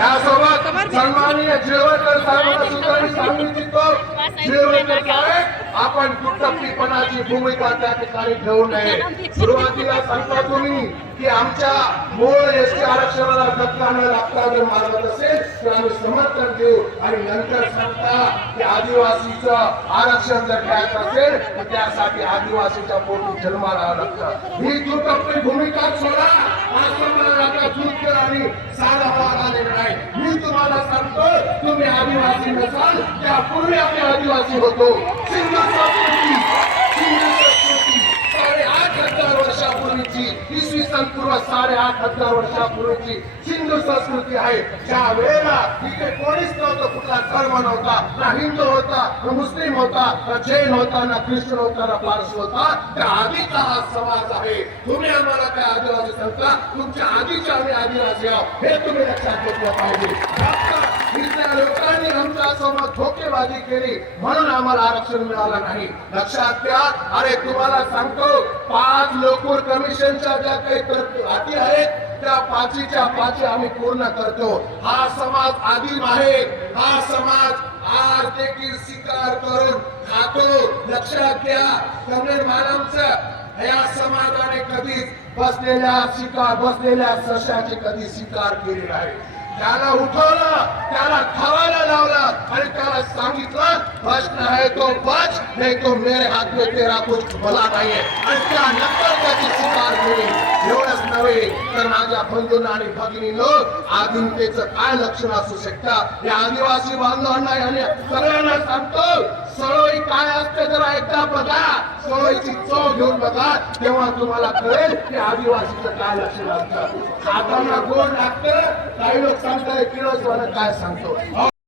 त्यासोबत सन्माननीय जेवणकर साहेबांना सुद्धा मी सांगू इच्छितो साहेब आपण भूमिका त्या ठिकाणी ठेवू नये. सुरुवातीला सांगता तुम्ही की आमच्या मूळ एस टी आरक्षणाला धक्का न लागता जर असेल तर आम्ही समर्थन देऊ आणि नंतर सांगता की आदिवासीचं आरक्षण जर घ्यायचं असेल तर त्यासाठी आदिवासीच्या पोटी जन्माला लागतं. ही दुटप्पी भूमिका सोडा आश्रमाला दूध आणि साधा वारा नाही मी तुम्हाला सांगतो तुम्ही आदिवासी नसाल त्यापूर्वी आम्ही आदिवासी होतो. सिंध संस्कृती सिंध संस्कृती साडेआठ हजार वर्षापूर्वीची इसवी सन पूर्व साडेआठ हजार वर्षापूर्वीची सिंधू संस्कृती आहे. ज्या वेळेला इथे कोणीच नव्हतं कुठला धर्म नव्हता ना हिंदू होता ना मुस्लिम होता ना जैन होता ना ख्रिश्चन होता ना पारस होता त्या आधीचा हा समाज आहे. तुम्ही आम्हाला काय आदिवासी सांगता तुमच्या आधीच्या आम्ही आदिवासी आहोत. हे तुम्ही लक्षात घेतलं पाहिजे. फक्त इथल्या धोकेबाजी केली म्हणून आम्हाला आरक्षण मिळालं नाही. लक्षात घ्या. अरे तुम्हाला सांगतो पाच लोकूर कमिशनच्या ज्या काही अटी आहेत त्या पाचीच्या पाची आम्ही पूर्ण करतो. हा समाज आदिम आहे. हा समाज आज देखील स्वीकार करून खातो. लक्षात घ्या. कमरेर मानवचं या समाजाने कधीच बसलेल्या शिकार बसलेल्या सशाची कधी स्वीकार केली नाही. त्याला उठवलं त्याला खावा लावलं आणि त्याला सांगितलं प्रश्न आहे तो बच नाही तो मेरे हात में तेरा कुछ भला नाहीये. आणि त्यानंतर त्याची स्वीकार केली एवढंच नव्हे तर माझ्या बंधूंना आणि भगिनीनो आधुनिकतेचं काय लक्षण असू शकतं? या आदिवासी बांधवांना आणि सगळ्यांना सांगतो सळोई काय असते जरा एकदा बघा. सळोईची चव घेऊन बघा. तेव्हा तुम्हाला कळेल की आदिवासीचं काय लक्षण असतं. खाताना गोड लागतं. काही लोक सांगतात किळस काय सांगतो? अहो